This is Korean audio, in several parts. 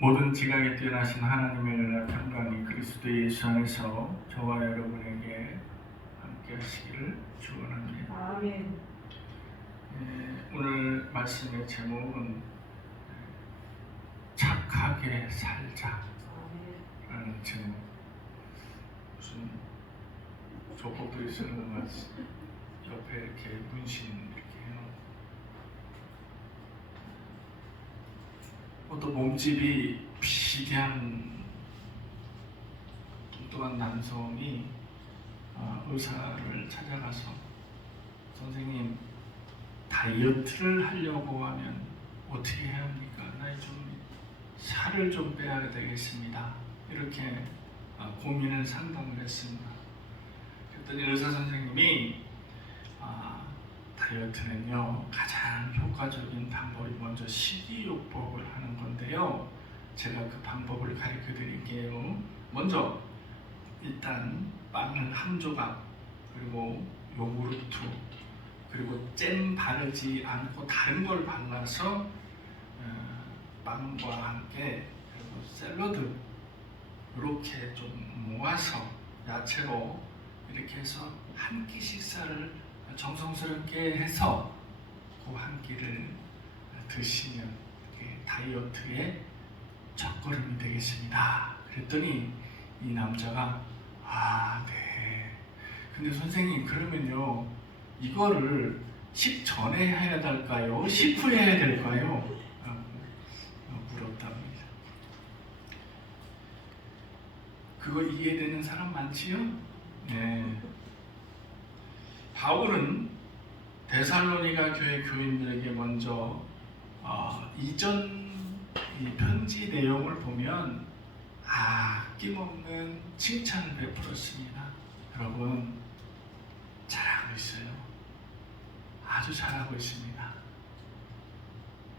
모든 지각에 뛰어나신 하나님의 은혜와 평강이 그리스도 예수 안에서 저와 여러분에게 함께 하시기를 축원합니다. 아멘. 오늘 말씀의 제목은 착하게 살자라는 제목. 무슨 조폭들이 쓰는 것 같이 옆에 이렇게 문신 이렇게 해놓은. 어떤 몸집이 비대한 뚱뚱한 남성이 의사를 찾아가서 선생님, 다이어트를 하려고 하면 어떻게 해야 합니까? 나 좀 살을 좀 빼야 되겠습니다. 이렇게 고민을 상담을 했습니다. 그랬더니 의사 선생님이 다이어트는요, 가장 효과적인 방법이 먼저 식이요법을 하는 건데요. 제가 그 방법을 가르쳐 드릴게요. 먼저 일단 빵을 한 조각, 그리고 요구르트, 그리고 잼 바르지 않고 다른 걸 발라서 빵과 함께, 그리고 샐러드 이렇게 좀 모아서 야채로 이렇게 해서 한 끼 식사를 정성스럽게 해서 그 한 끼를 드시면 다이어트의 첫걸음이 되겠습니다. 그랬더니 이 남자가 네. 근데 선생님, 그러면요, 이거를 식전에 해야 될까요? 식후에 해야 될까요? 물었답니다. 그거 이해되는 사람 많지요? 네. 바울은 데살로니가 교회 교인들에게 먼저 이전 이 편지 내용을 보면 아낌없는 칭찬을 베풀었습니다. 여러분, 잘하고 있어요. 아주 잘하고 있습니다.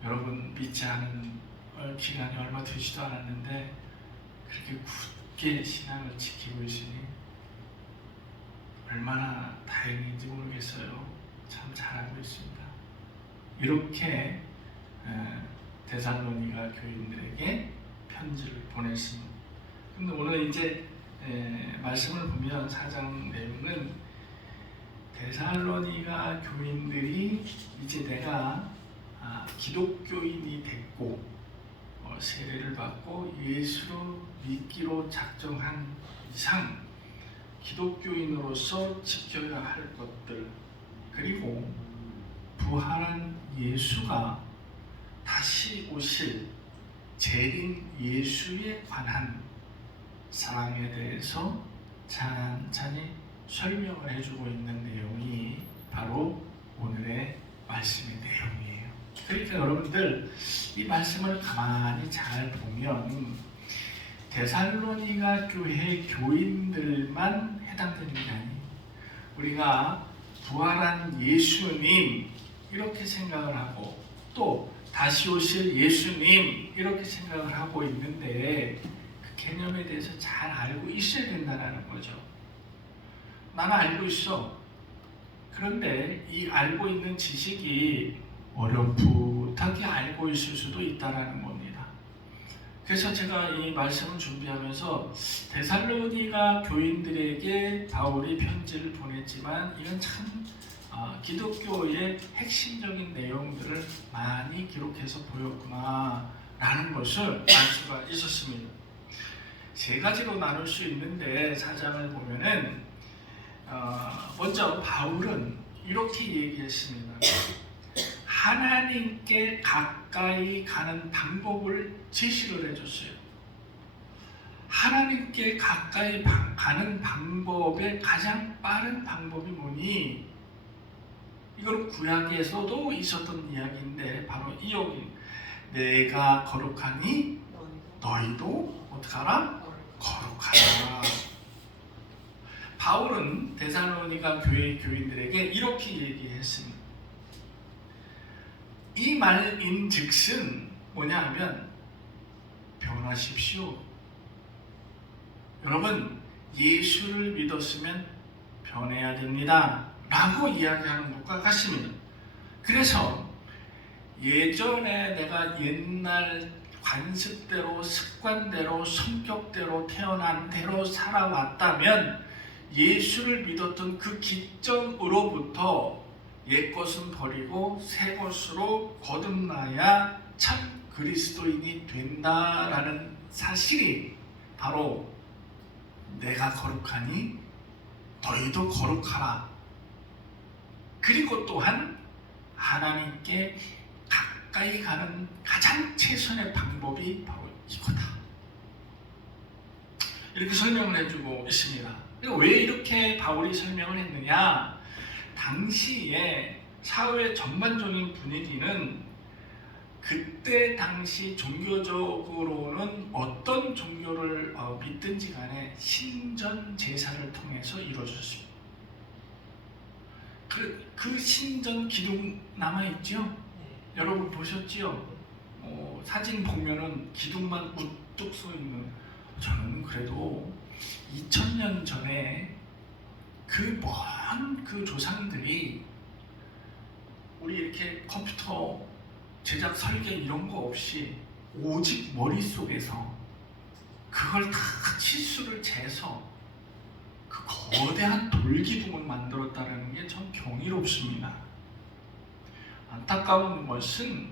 여러분, 믿지 않은 기간이 얼마 되지도 않았는데 그렇게 굳게 신앙을 지키고 있으니 얼마나 다행인지 모르겠어요. 참 잘하고 있습니다. 이렇게 데살로니가 교인들에게 편지를 보냈습니다. 근데 오늘 이제 말씀을 보면 4장 내용은 데살로니가 교인들이 이제 내가 기독교인이 됐고 세례를 받고 예수로 믿기로 작정한 이상 기독교인으로서 지켜야 할 것들, 그리고 부활한 예수가 다시 오실 재림 예수에 관한 사랑에 대해서 찬찬히 설명을 해주고 있는 내용이 바로 오늘의 말씀의 내용이에요. 그러니까 여러분들, 이 말씀을 가만히 잘 보면 데살로니가 교회 교인들만 해당되는 게 아니에요. 우리가 부활한 예수님 이렇게 생각을 하고, 또 다시 오실 예수님 이렇게 생각을 하고 있는데 그 개념에 대해서 잘 알고 있어야 된다는 거죠. 나는 알고 있어. 그런데 이 알고 있는 지식이 어렴풋하게 알고 있을 수도 있다는 겁니다. 그래서 제가 이 말씀을 준비하면서 데살로니가 교인들에게 바울이 편지를 보냈지만 이건 참 기독교의 핵심적인 내용들을 많이 기록해서 보였구나 라는 것을 알 수가 있었습니다. 세 가지로 나눌 수 있는데, 사장을 보면은 먼저 바울은 이렇게 얘기했습니다. 하나님께 가까이 가는 방법을 제시를 해줬어요. 하나님께 가까이 가는 방법의 가장 빠른 방법이 뭐니? 이건 구약에서도 있었던 이야기인데 바로 이 여기, 내가 거룩하니 너희도 어떡하라? 거룩하라. 바울은 데살로니가 교회 교인들에게 이렇게 얘기했습니다. 이 말인즉슨 뭐냐 하면 변하십시오. 여러분, 예수를 믿었으면 변해야 됩니다 라고 이야기하는 것과 같습니다. 그래서 예전에 내가 옛날 관습대로, 습관대로, 성격대로, 태어난 대로 살아왔다면 예수를 믿었던 그 기점으로부터 옛것은 버리고 새것으로 거듭나야 참 그리스도인이 된다라는 사실이 바로 내가 거룩하니 너희도 거룩하라. 그리고 또한 하나님께 가까이 가는 가장 최선의 방법이 바로 이거다. 이렇게 설명을 해주고 있습니다. 왜 이렇게 바울이 설명을 했느냐? 당시에 사회 전반적인 분위기는 그때 당시 종교적으로는 어떤 종교를 믿든지 간에 신전 제사를 통해서 이루어졌습니다. 그 신전 기둥 남아있죠? 여러분 보셨지요? 사진 보면은 기둥만 우뚝 서 있는. 저는 그래도 2000년 전에 그 먼 그 조상들이 우리 이렇게 컴퓨터 제작 설계 이런 거 없이 오직 머릿속에서 그걸 다 치수를 재서 그 거대한 돌기둥을 만들었다는 게 참 경이롭습니다. 안타까운 것은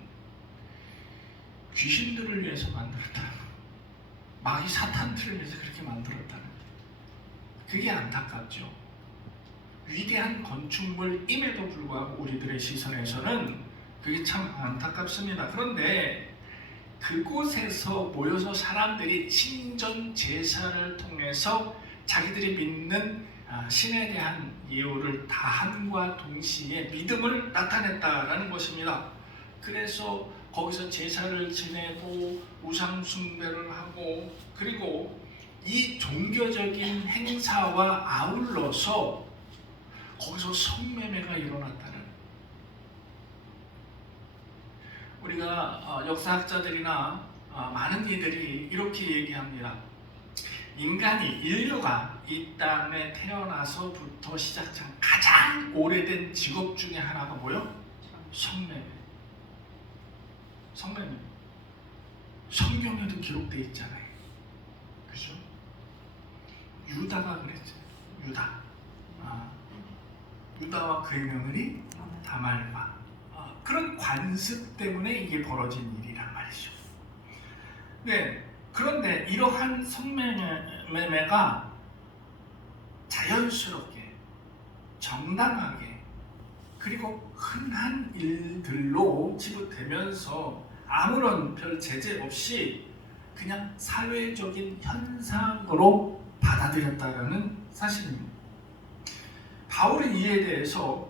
귀신들을 위해서 만들었다는, 마귀 사탄들을 위해서 그렇게 만들었다는, 그게 안타깝죠. 위대한 건축물임에도 불구하고 우리들의 시선에서는 그게 참 안타깝습니다. 그런데 그곳에서 모여서 사람들이 신전 제사를 통해서 자기들이 믿는 신에 대한 예우를 다함과 동시에 믿음을 나타냈다라는 것입니다. 그래서 거기서 제사를 지내고 우상 숭배를 하고, 그리고 이 종교적인 행사와 아울러서 거기서 성매매가 일어났다는, 우리가 역사학자들이나 많은 이들이 이렇게 얘기합니다. 인류가 이 땅에 태어나서부터 시작한 가장 오래된 직업 중에 하나가 뭐요? 성매매. 성매매. 성경에도 기록되어 있잖아요. 그죠? 유다가 그랬죠. 유다와 그의 며느리 다말과 그런 관습 때문에 이게 벌어진 일이란 말이죠. 네, 그런데 이러한 성매매가 자연스럽게, 정당하게, 그리고 흔한 일들로 지급되면서 아무런 별 제재 없이 그냥 사회적인 현상으로 받아들였다는 사실입니다. 바울은 이에 대해서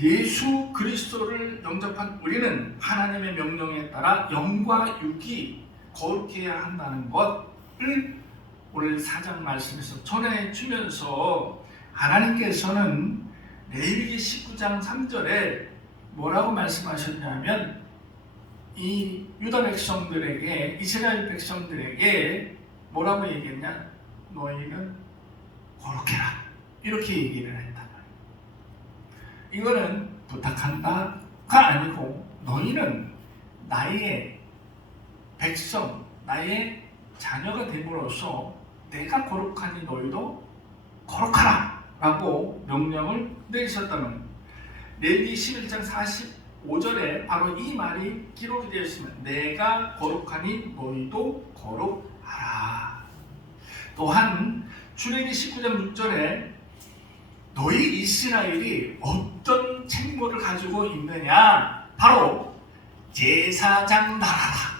예수 그리스도를 영접한 우리는 하나님의 명령에 따라 영과 육이 거룩해야 한다는 것을 오늘 4장 말씀에서 전해주면서 하나님께서는 레위기 19장 3절에 뭐라고 말씀하셨냐면, 이 유다 백성들에게, 이스라엘 백성들에게 뭐라고 얘기했냐? 너희는 거룩해라, 이렇게 얘기를 했다. 이거는 부탁한다가 아니고 너희는 나의 백성, 나의 자녀가 됨으로써 내가 거룩하니 너희도 거룩하라 라고 명령을 내리셨다면, 레위기 11장 45절에 바로 이 말이 기록이 되어 있으면 내가 거룩하니 너희도 거룩하라. 또한 출애굽기 19장 6절에 너희 이스라엘이 어떤 책무를 가지고 있느냐? 바로 제사장 나라다.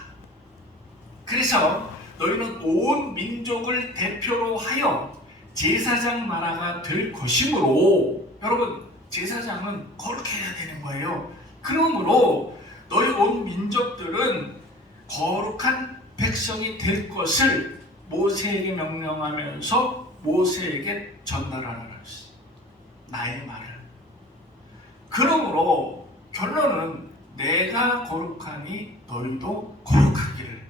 그래서 너희는 온 민족을 대표로 하여 제사장 나라가 될 것이므로, 여러분 제사장은 거룩해야 되는 거예요. 그러므로 너희 온 민족들은 거룩한 백성이 될 것을 모세에게 명령하면서 모세에게 전달하라. 나의 말을. 그러므로 결론은 내가 거룩하니 너희도 거룩하기를.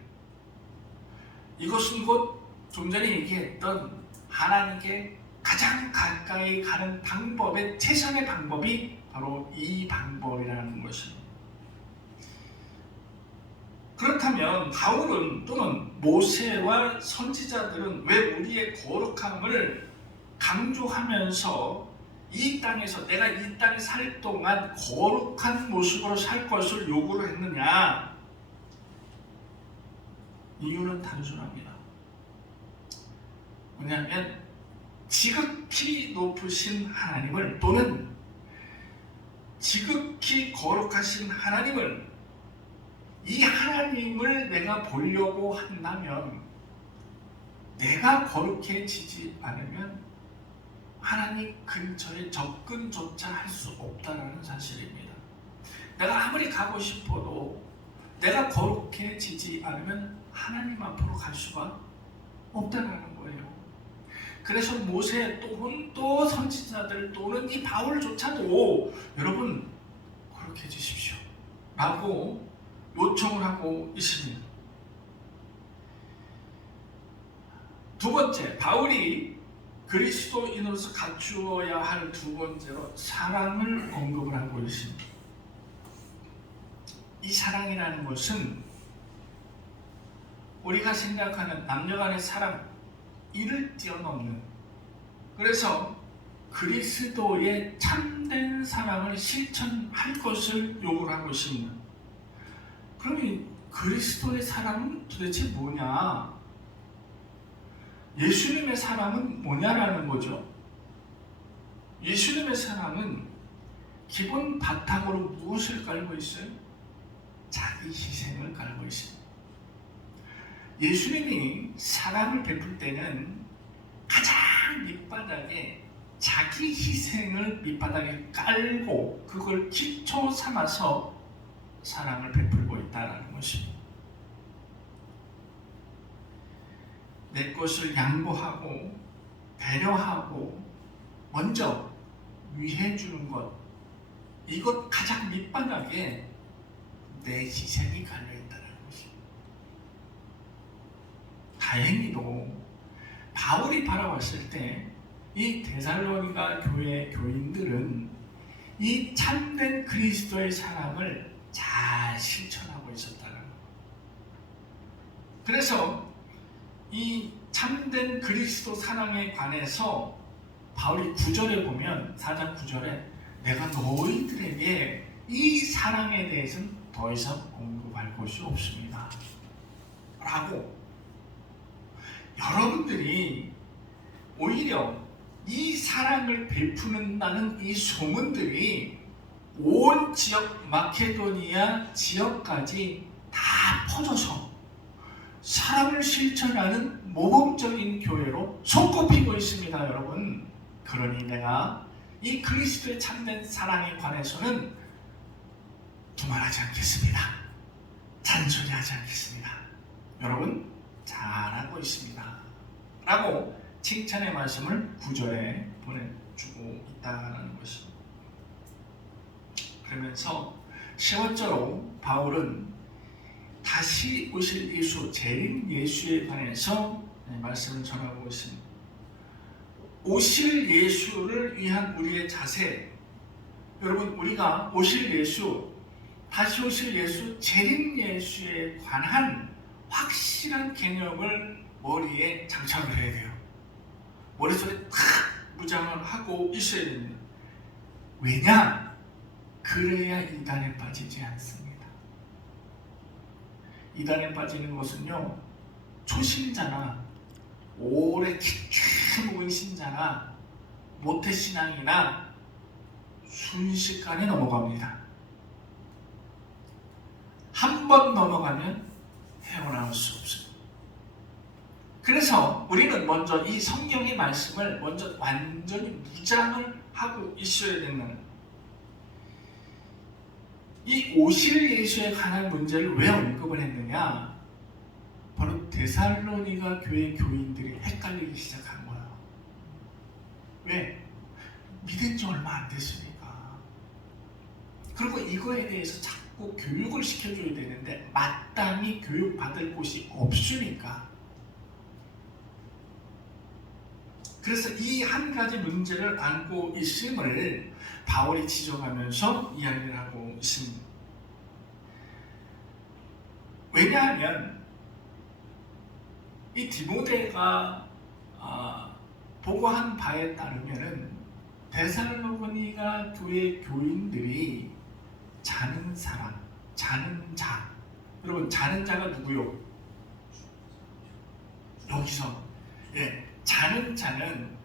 이것은 곧 좀 전에 얘기했던 하나님께 가장 가까이 가는 방법의 최선의 방법이 바로 이 방법이라는 것입니다. 그렇다면 바울은 또는 모세와 선지자들은 왜 우리의 거룩함을 강조하면서 이 땅에서 내가 이 땅에 살 동안 거룩한 모습으로 살 것을 요구를 했느냐? 이유는 단순합니다. 뭐냐면 지극히 높으신 하나님을 또는 지극히 거룩하신 하나님을, 이 하나님을 내가 보려고 한다면 내가 거룩해지지 않으면 하나님 근처에 접근조차 할 수 없다는 사실입니다. 내가 아무리 가고 싶어도 내가 거룩해지지 않으면 하나님 앞으로 갈 수가 없다는 거예요. 그래서 모세 또 선지자들 또는 이 바울조차도 여러분 거룩해지십시오 라고 요청을 하고 있습니다. 두 번째, 바울이 그리스도인으로서 갖추어야 할 두 번째로 사랑을 언급을 하고 있습니다. 이 사랑이라는 것은 우리가 생각하는 남녀간의 사랑, 이를 뛰어넘는, 그래서 그리스도의 참된 사랑을 실천할 것을 요구하고 있습니다. 그러면 그리스도의 사랑은 도대체 뭐냐? 예수님의 사랑은 뭐냐라는 거죠. 예수님의 사랑은 기본 바탕으로 무엇을 깔고 있어요? 자기 희생을 깔고 있습니다. 예수님이 사랑을 베풀 때는 가장 밑바닥에 자기 희생을 밑바닥에 깔고 그걸 기초 삼아서 사랑을 베풀고 있다는 것입니다. 내 것을 양보하고 배려하고 먼저 위해 주는 것, 이것 가장 밑바닥에 내 희생이 깔려있다는 것입니다. 다행히도 바울이 바라봤을 때 이 데살로니가 교회 교인들은 이 참된 그리스도의 사랑을 잘 실천하고 있었다는 것. 그래서 이 참된 그리스도 사랑에 관해서 바울이 9절에 보면 4장 9절에 내가 너희들에게 이 사랑에 대해서는 더 이상 언급할 것이 없습니다 라고, 여러분들이 오히려 이 사랑을 베푸는다는 이 소문들이 온 지역 마케도니아 지역까지 다 퍼져서 사랑을 실천하는 모범적인 교회로 손꼽히고 있습니다, 여러분. 그러니 내가 이 그리스도의 참된 사랑에 관해서는 두말하지 않겠습니다. 잔소리하지 않겠습니다. 여러분 잘하고 있습니다 라고 칭찬의 말씀을 9절에 보내주고 있다는 것입니다. 그러면서 세 번째로 바울은 다시 오실 예수, 재림 예수에 관해서 말씀을 전하고 있습니다. 오실 예수를 위한 우리의 자세, 여러분 우리가 오실 예수, 다시 오실 예수, 재림 예수에 관한 확실한 개념을 머리에 장착을 해야 돼요. 머릿속에 탁 무장을 하고 있어야 됩니다. 왜냐? 그래야 이단에 빠지지 않습니다. 이단에 빠지는 것은요, 초신자나 오래 깊게 묵은 신자나 모태신앙이나 순식간에 넘어갑니다. 한 번 넘어가면 헤어나올 수 없습니다. 그래서 우리는 먼저 이 성경의 말씀을 먼저 완전히 무장을 하고 있어야 된다는, 이 오실 예수에 관한 문제를 왜 언급을 했느냐? 바로 데살로니가 교회 교인들이 헷갈리기 시작한 거예요. 왜? 믿은 지 얼마 안 됐으니까. 그리고 이거에 대해서 자꾸 교육을 시켜줘야 되는데 마땅히 교육받을 곳이 없으니까. 그래서 이 한 가지 문제를 안고 있음을 바울이 지적하면서 이야기를 하고 있습니다. 왜냐하면 이 디모데가 보고한 바에 따르면은 데살로니가 교회 교인들이 자는 사람, 자는 자. 여러분, 자는 자가 누구요? 여기서 자는 자는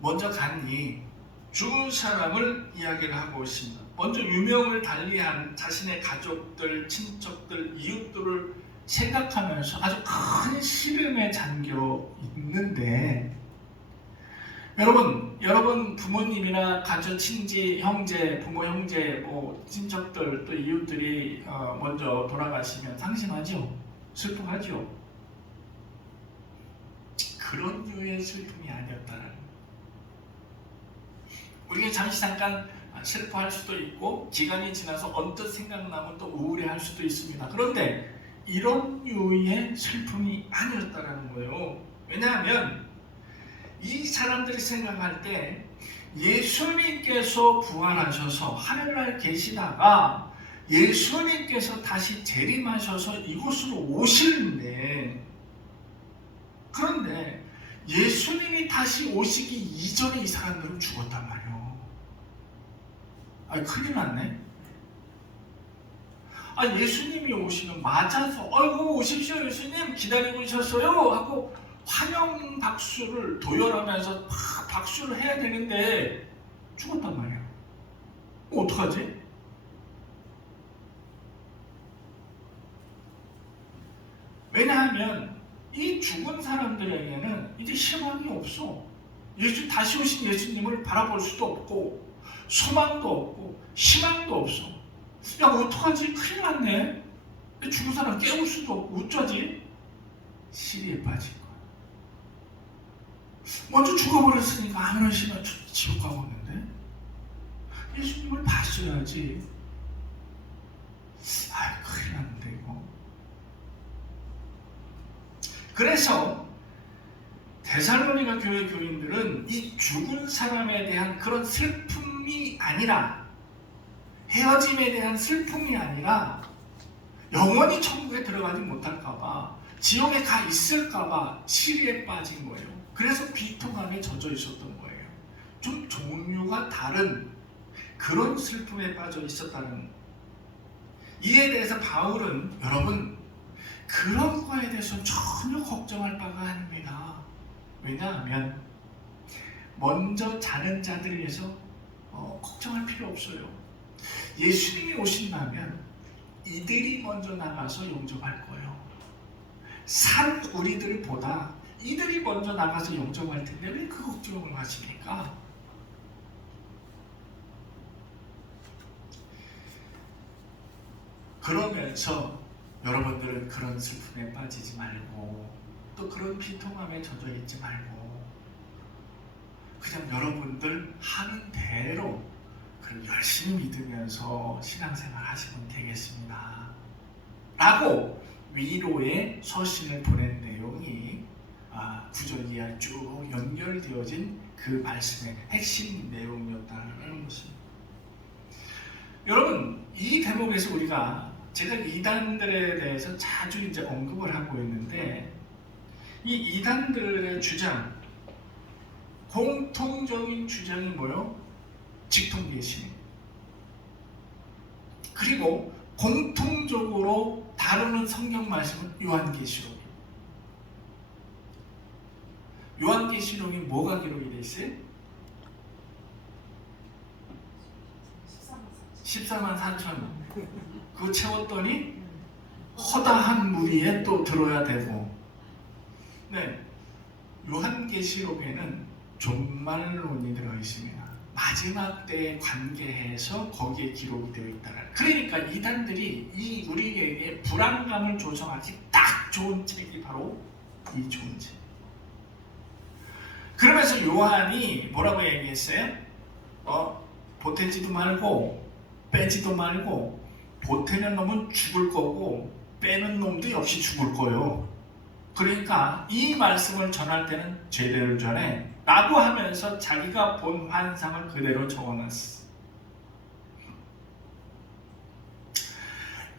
먼저 간이 죽은 사람을 이야기를 하고 있습니다. 먼저 유명을 달리한 자신의 가족들, 친척들, 이웃들을 생각하면서 아주 큰 시름에 잠겨 있는데, 여러분 부모님이나 가족, 친지, 형제, 부모, 형제, 친척들, 또 이웃들이 먼저 돌아가시면 상심하죠? 슬프하죠? 그런 류의 슬픔이 아니었다는 거예요. 우리가 잠깐 슬퍼할 수도 있고 기간이 지나서 언뜻 생각나면 또 우울해할 수도 있습니다. 그런데 이런 류의 슬픔이 아니었다는 거예요. 왜냐하면 이 사람들이 생각할 때 예수님께서 부활하셔서 하늘나라에 계시다가 예수님께서 다시 재림하셔서 이곳으로 오시는데, 그런데 예수님이 다시 오시기 이전에 이 사람들은 죽었단 말이에요. 큰일 났네. 예수님이 오시면 맞아서 아이고 오십시오 예수님 기다리고 있었어요 하고 환영 박수를 도열하면서 박수를 해야 되는데 죽었단 말이에요. 어떡하지? 왜냐하면 이 죽은 사람들에게는 이제 희망이 없어. 다시 오신 예수님을 바라볼 수도 없고 소망도 없고 희망도 없어. 야, 어떡하지? 큰일 났네. 죽은 사람 깨울 수도 없고 어쩌지? 시리에 빠진 거야. 먼저 죽어버렸으니까 아무런 시간 지옥 가고 있는데 예수님을 봤어야지. 큰일 났는데 이거. 그래서 데살로니가 교회 교인들은 이 죽은 사람에 대한 그런 슬픔이 아니라, 헤어짐에 대한 슬픔이 아니라 영원히 천국에 들어가지 못할까봐, 지옥에 가 있을까봐 시리에 빠진 거예요. 그래서 비통함에 젖어 있었던 거예요. 좀 종류가 다른 그런 슬픔에 빠져 있었다는. 이에 대해서 바울은 여러분 그런 거에 대해서 전혀 걱정할 바가 아닙니다. 왜냐하면 먼저 자는 자들을 위해서 걱정할 필요 없어요. 예수님이 오신다면 이들이 먼저 나가서 영접할 거예요. 산 우리들보다 이들이 먼저 나가서 영접할 텐데 왜 그 걱정을 하십니까? 그러면서 여러분들은 그런 슬픔에 빠지지 말고 또 그런 비통함에 젖어 있지 말고 그냥 여러분들 하는 대로 열심히 믿으면서 신앙생활 하시면 되겠습니다 라고 위로의 서신을 보낸 내용이 구절 이하 쭉 연결되어진 그 말씀의 핵심 내용이었다는 것입니다. 여러분, 이 대목에서 제가 이단들에 대해서 자주 이제 언급을 하고 있는데, 이 이단들의 주장, 공통적인 주장이 뭐요? 직통계시. 그리고 공통적으로 다루는 성경 말씀은 요한계시록. 요한계시록이 뭐가 기록이 되어 있어요? 14만 4천. 그거 채웠더니 허다한 무리에 또 들어야 되고. 네, 요한계시록에는 종말론이 들어있습니다. 마지막 때에 관계해서 거기에 기록이 되어 있다는. 그러니까 이단들이 우리에게 불안감을 조성하기 딱 좋은 책이 바로 이 좋은 책. 그러면서 요한이 뭐라고 얘기했어요? 보태지도 말고 빼지도 말고, 보태는 놈은 죽을 거고 빼는 놈도 역시 죽을 거예요. 그러니까 이 말씀을 전할 때는 제대로 전해 라고 하면서 자기가 본 환상을 그대로 적어놨어.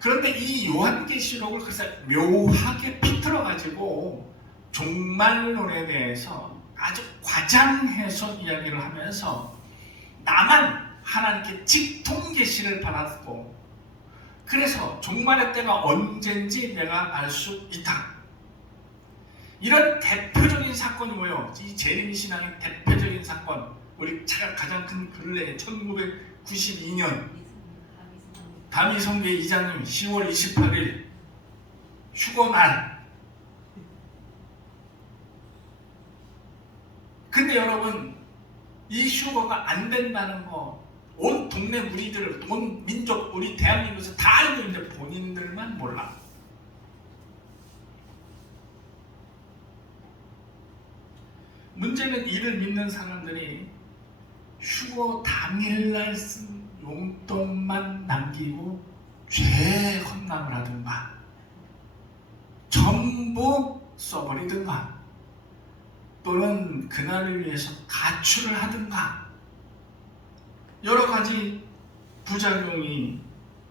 그런데 이 요한계시록을 그래서 묘하게 비틀어 가지고 종말론에 대해서 아주 과장해서 이야기를 하면서 나만 하나님께 직통 계시를 받았고, 그래서 종말의 때가 언젠지 내가 알 수 있다. 이런 대표적인 사건이 뭐예요? 이 재림 신앙의 대표적인 사건, 우리 가장 큰 근래 1992년 다미성계 이장님 10월 28일 휴거날. 근데 여러분, 이 휴거가 안 된다는 거 온 동네 무리들, 온 민족, 우리 대한민국에서 다 알고 있는데 본인들만 몰라. 문제는 이를 믿는 사람들이 휴거 당일날 쓴 용돈만 남기고 죄 헌납을 하든가 전부 써버리든가 또는 그날을 위해서 가출을 하든가 여러 가지 부작용이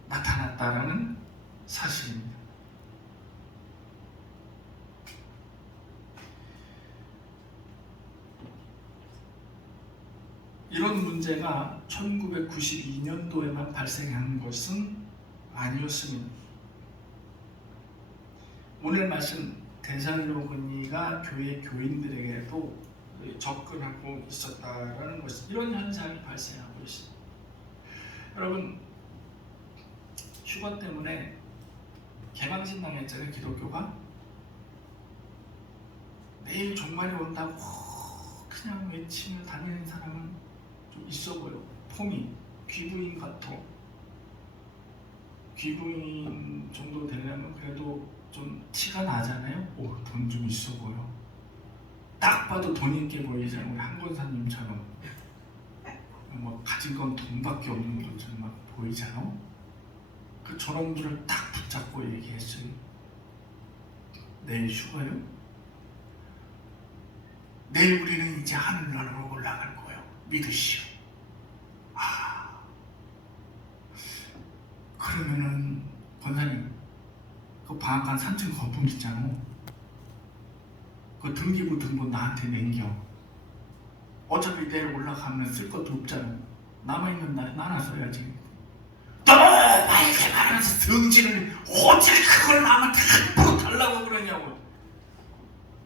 나타났다는 사실입니다. 이런 문제가 1992년도에만 발생한 것은 아니었습니다. 오늘 말씀 데살로니가 교회 교인들에게도 접근하고 있었다라는 것이, 이런 현상이 발생하고 있습니다. 여러분, 휴거 때문에 개망신 당했잖아요. 기독교가 내일 종말이 온다고 그냥 외치며 다니는 사람은 좀 있어 보여. 폼이 귀부인 같아. 귀부인 정도 되려면 그래도 좀 티가 나잖아요. 오, 돈 좀 있어 보여. 딱 봐도 돈 있게 보이잖아요. 우리 한권사님처럼 뭐 가진 건 돈밖에 없는 것처럼 막 보이잖아. 그 저놈들을 딱 붙잡고 얘기했어요. 내일 휴가요? 내일 우리는 이제 하늘나라로 올라갈 거예요. 믿으시오. 그러면은 권사님, 그 방앗간 3층 거품 있잖아. 그 등기부 등본 나한테 남겨. 어차피 내일 올라가면 쓸 것도 없잖아. 남아있는 날 나나 써야지. 너 이렇게 말하면서 성질을 어찌 그걸 남한테 함부로 달라고 그러냐고.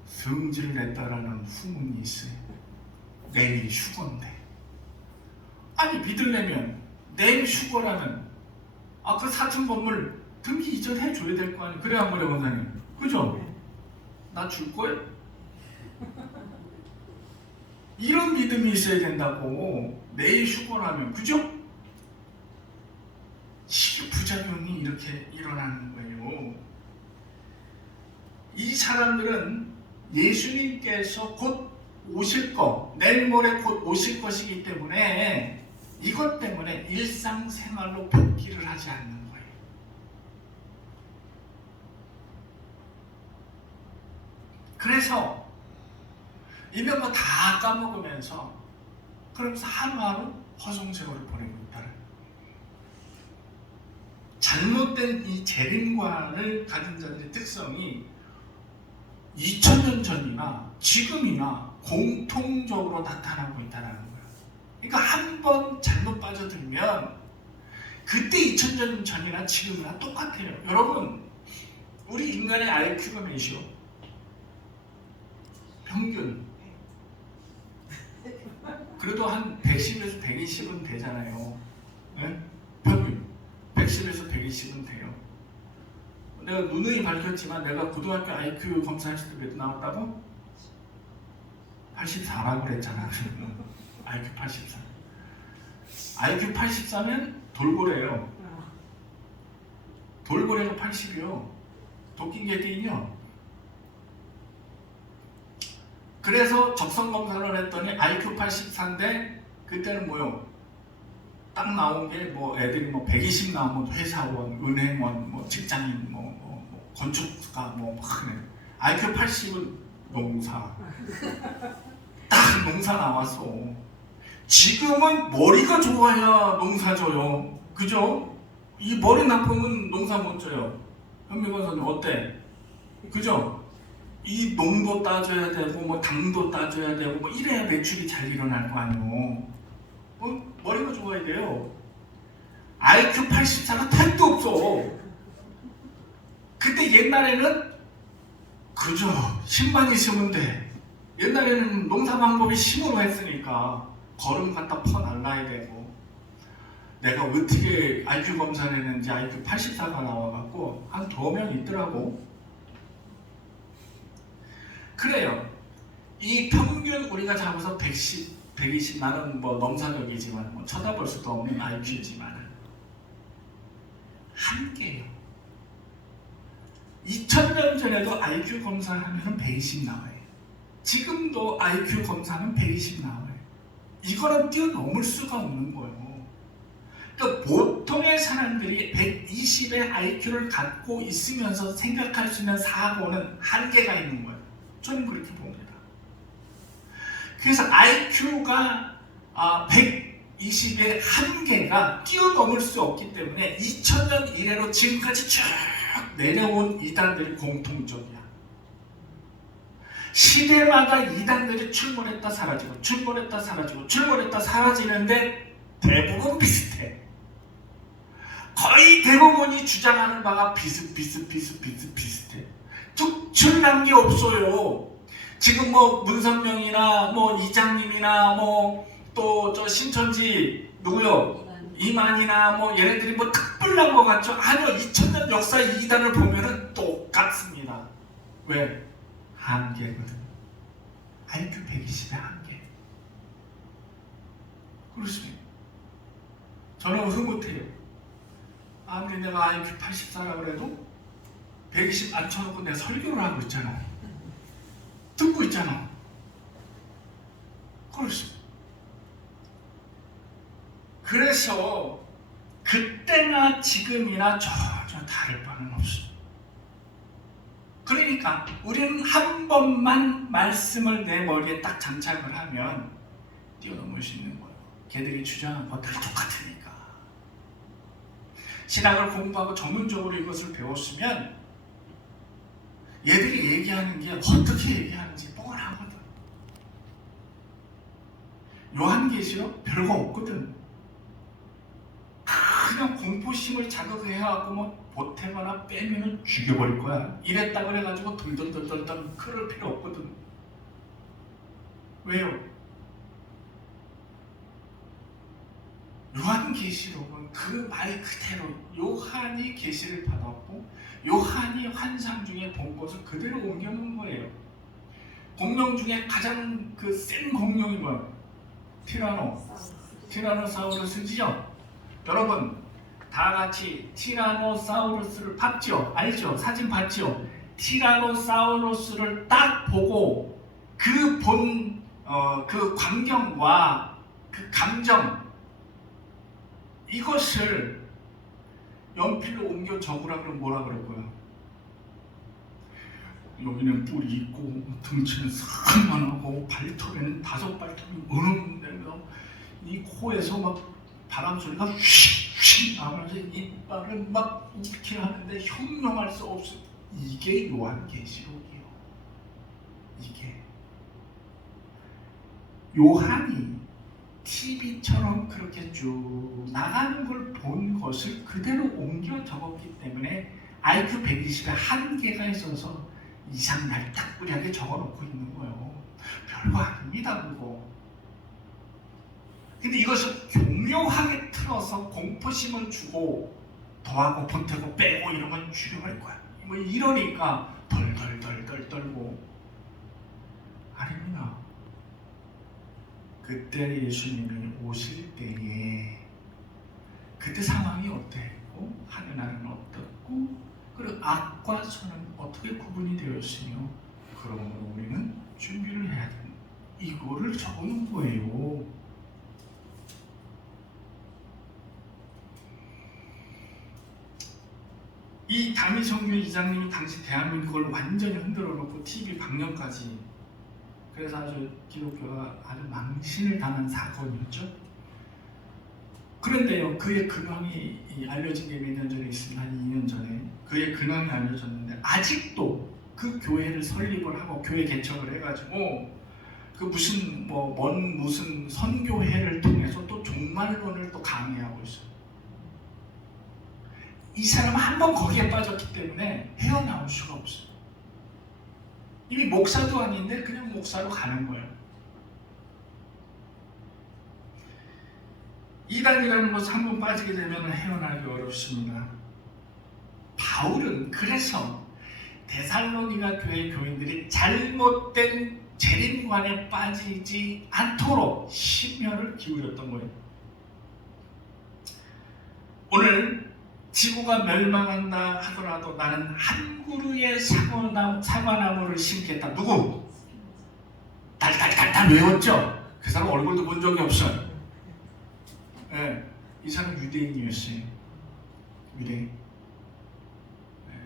성질 냈다라는 후문이 있어요. 내일 휴거인데. 아니 믿으려면 내일 휴거라면 그 4층 건물 등기 이전 해줘야 될 거 아니에요. 그래 안 그래 원장님? 그죠? 나 줄 거예요? 이런 믿음이 있어야 된다고. 내일 휴거라면, 그죠? 이게 부작용이 이렇게 일어나는 거예요. 이 사람들은 예수님께서 곧 오실 것, 내일 모레 곧 오실 것이기 때문에 이것 때문에 일상생활로 복귀를 하지 않는 거예요. 그래서 있는 거 다 까먹으면서 그러면서 하루하루 허송세월을 보내고 있다는, 잘못된 이 재림관을 가진 자들의 특성이 2000년 전이나 지금이나 공통적으로 나타나고 있다는 거예요. 그러니까 한 번 잘못 빠져들면 그때 2000년 전이나 지금이나 똑같아요. 여러분, 우리 인간의 IQ가 몇이요? 평균 그래도 한 110에서 120은 되잖아요. 네? 평균 110에서 120은 돼요. 내가 누누이 밝혔지만 내가 고등학교 IQ 검사했을 때 몇 나왔다고? 84라고 그랬잖아. IQ 84. IQ 84면 돌고래예요. 돌고래가 80이요. 도끼 개띠인요. 그래서 적성 검사를 했더니 IQ 84인데 그때는 뭐요? 딱 나온 게 뭐 애들이 뭐 120 나오면 회사원, 은행원, 뭐 직장인, 뭐 건축가 뭐 막 그래. IQ 80은 농사. 딱 농사 나왔어. 지금은 머리가 좋아야 농사 져요. 그죠? 이 머리 나쁘면 농사 못 져요. 현미 권사님 어때? 그죠? 이 농도 따져야 되고 뭐 당도 따져야 되고 뭐 이래야 매출이 잘 일어날 거 아니에요. 머리가 좋아야 돼요. IQ 84가 택도 없어. 근데 옛날에는 그죠, 힘만 있으면 돼. 옛날에는 농사 방법이 힘으로 했으니까 걸음 갖다 퍼 날라야 되고, 내가 어떻게 IQ 검사를 했는지 IQ 84가 나와갖고 한 2명 있더라고. 그래요. 이 평균 우리가 잡아서 120, 나는 뭐 넘사벽이지만 뭐 쳐다볼 수도 없는 IQ지만 한계예요. 2000년 전에도 IQ 검사하면 120 나와요. 지금도 IQ 검사는 120 나와요. 이거는 뛰어넘을 수가 없는 거예요. 그러니까 보통의 사람들이 120의 IQ를 갖고 있으면서 생각할 수 있는 사고는 한계가 있는 거예요. 저는 그렇게 봅니다. 그래서 IQ가 120의 한계가 뛰어넘을 수 없기 때문에 2000년 이래로 지금까지 쭉 내려온 이단들이 공통적이야. 시대마다 이단들이 출몰했다 사라지고 출몰했다 사라지고 출몰했다 사라지는데 대부분 비슷해. 거의 대부분이 주장하는 바가 비슷해. 특출난 게 없어요. 지금 뭐 문선명이나 뭐 이장님이나 뭐 또 저 신천지 누구요? 이만이나 뭐 얘네들이 뭐 특별한 것 같죠? 아니요. 2000년 역사 이단을 보면은 똑같습니다. 왜? 한계거든. IQ 120의 한계. 그렇습니다. 저는 흐뭇해요. 근데 내가 IQ 84라 그래도 120 앉혀놓고 내가 설교를 하고 있잖아. 듣고 있잖아. 그렇습니다. 그래서 그때나 지금이나 전혀 다를 바는 없습니다. 그러니까 우리는 한 번만 말씀을 내 머리에 딱 장착을 하면 뛰어넘을 수 있는 거예요. 걔들이 주장한 것들이 똑같으니까. 신학을 공부하고 전문적으로 이것을 배웠으면 얘들이 얘기하는 게 어떻게 얘기하는지 뻔하거든. 요한계시록 별거 없거든. 그냥 공포심을 자극해갖고 뭐 보태거나 빼면은 죽여버릴 거야. 이랬다 그래가지고 덜덜덜덜 그럴 필요 없거든. 왜요? 요한계시록은 그 말 그대로 요한이 계시를 받았고 요한이 환상 중에 본 것을 그대로 옮겨놓은 거예요. 공룡 중에 가장 그 센 공룡이 뭐야? 티라노사우루스지요? 여러분 다 같이 티라노사우루스를 봤죠? 알죠? 사진 봤죠? 티라노사우루스를 딱 보고 그 그 광경과 그 감정 이것을 연필로 옮겨 적으라 그러면 뭐라 그럴 거야? 여기는 뿔이 있고 등치는 산만하고 발톱에는 5발톱이 어른데면서 이 코에서 막 바람 소리가 휘휘 나면서 이빨을 막 이렇게 하는데 형용할 수 없어. 이게 요한계시록이요. 이게 요한이 TV처럼 그렇게 쭉 나가는 걸 본 것을 그대로 옮겨 적었기 때문에 IQ 120의 한계가 있어서 이상 날딱부리하게 적어놓고 있는 거예요. 별거 아닙니다 그거. 근데 이것을 교묘하게 틀어서 공포심을 주고 더하고 보태고 빼고 이런 건 죽여버릴 거야. 뭐 이러니까 덜덜덜덜 떨고. 아닙니다. 그때 예수님이 오실 때에 그때 상황이 어땠고 하늘나라는 어떻고 그리고 악과 선은 어떻게 구분이 되었으며 그러므로 우리는 준비를 해야 된다. 이거를 적어놓은 거예요. 이 다미성교 이장님이 당시 대한민국을 완전히 흔들어 놓고 TV 방영까지, 그래서 아주 기독교가 아주 망신을 당한 사건이었죠. 그런데요, 그의 근황이 알려진 게 몇 년 전에 있으면 한 2년 전에 그의 근황이 알려졌는데 아직도 그 교회를 설립을 하고 교회 개척을 해가지고 그 무슨 선교회를 통해서 또 종말론을 또 강의하고 있어요. 이 사람은 한번 거기에 빠졌기 때문에 헤어나올 수가 없어요. 이미 목사도 아닌데 그냥 목사로 가는 거예요. 이단이라는 것을 한번 빠지게 되면 헤어나기 어렵습니다. 바울은 그래서 데살로니가 교회 교인들이 잘못된 재림관에 빠지지 않도록 심혈을 기울였던 거예요. 오늘 지구가 멸망한다 하더라도 나는 한 그루의 사과나무를 심겠다. 누구? 달달달달 외웠죠? 그 사람 얼굴도 본 적이 없어요. 네, 이 사람 유대인이었어요. 유대인.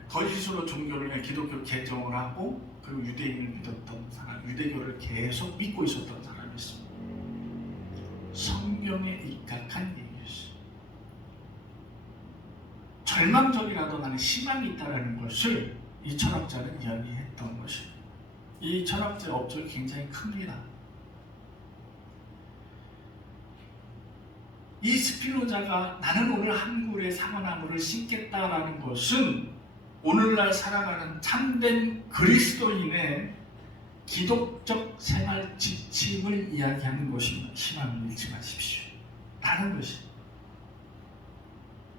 거짓으로 종교를 기독교 개정을 하고 그리고 유대인을 믿었던 사람, 유대교를 계속 믿고 있었던 사람이었습니다. 성경에 입각한 얘기였어요. 절망적이라도 나는 희망이 있다는 것을 이 철학자는 이야기했던 것입니다. 이 철학자의 업적이 굉장히 큽니다. 이 스피노자가 나는 오늘 한 그루의 사과나무를 심겠다라는 것은 오늘날 살아가는 참된 그리스도인의 기독적 생활 지침을 이야기하는 것입니다. 희망을 잃지 마십시오. 라는 것입니다.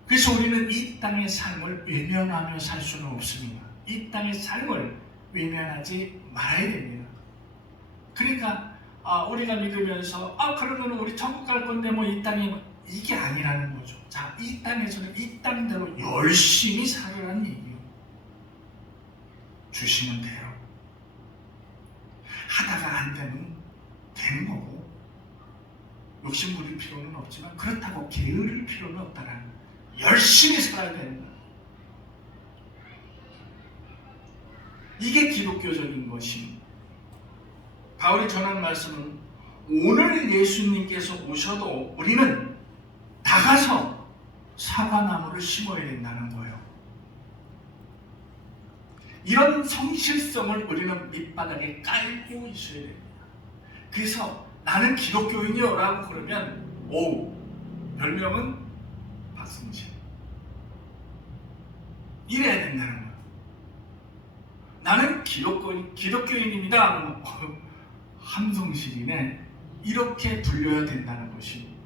그래서 우리는 이 땅의 삶을 외면하며 살 수는 없습니다. 이 땅의 삶을 외면하지 말아야 됩니다. 그러니까 우리가 믿으면서 그러면 우리 천국 갈 건데 이 땅에 이게 아니라는 거죠. 자, 이 땅에서는 이 땅대로 열심히 살으라는 얘기예요. 주시면 돼요. 하다가 안 되면 되는 거고 욕심 부릴 필요는 없지만 그렇다고 게으를 필요는 없다라는 거예요. 열심히 살아야 된다. 이게 기독교적인 것입니다. 바울이 전한 말씀은 오늘 예수님께서 오셔도 우리는 나가서 사과나무를 심어야 된다는 거예요. 이런 성실성을 우리는 밑바닥에 깔고 있어야 됩니다. 그래서 나는 기독교인이요 라고 그러면 별명은 박성실 이래야 된다는 거예요. 나는 기독교인입니다 하면 함성실이네 이렇게 불려야 된다는 것입니다.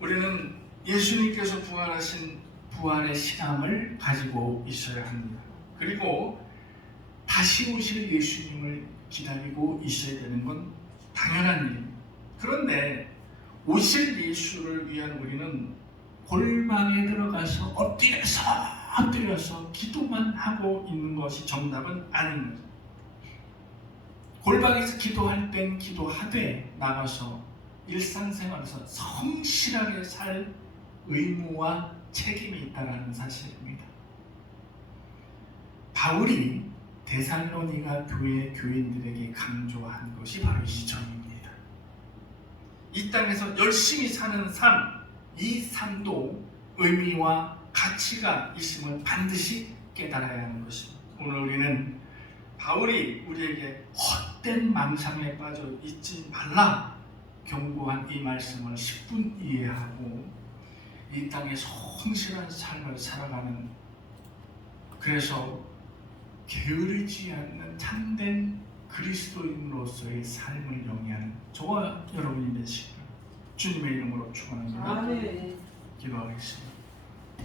우리는 예수님께서 부활하신 부활의 신앙을 가지고 있어야 합니다. 그리고 다시 오실 예수님을 기다리고 있어야 되는 건 당연한 일입니다. 그런데 오실 예수를 위한 우리는 골방에 들어가서 엎드려서 기도만 하고 있는 것이 정답은 아닙니다. 골방에서 기도할 땐 기도하되 나가서 일상생활에서 성실하게 살 의무와 책임이 있다는 사실입니다. 바울이 데살로니가 교회 교인들에게 강조한 것이 바로 이 점입니다. 이 땅에서 열심히 사는 삶, 이 삶도 의미와 가치가 있음을 반드시 깨달아야 하는 것입니다. 오늘 우리는 바울이 우리에게 헛된 망상에 빠져 있지 말라 경고한 이 말씀을 10분 이해하고 이 땅에 성실한 삶을 살아가는, 그래서 게으르지 않는 참된 그리스도인으로서의 삶을 영위하는 저와 여러분이 되시기를 주님의 이름으로 축원합니다. 아멘. 기도하겠습니다.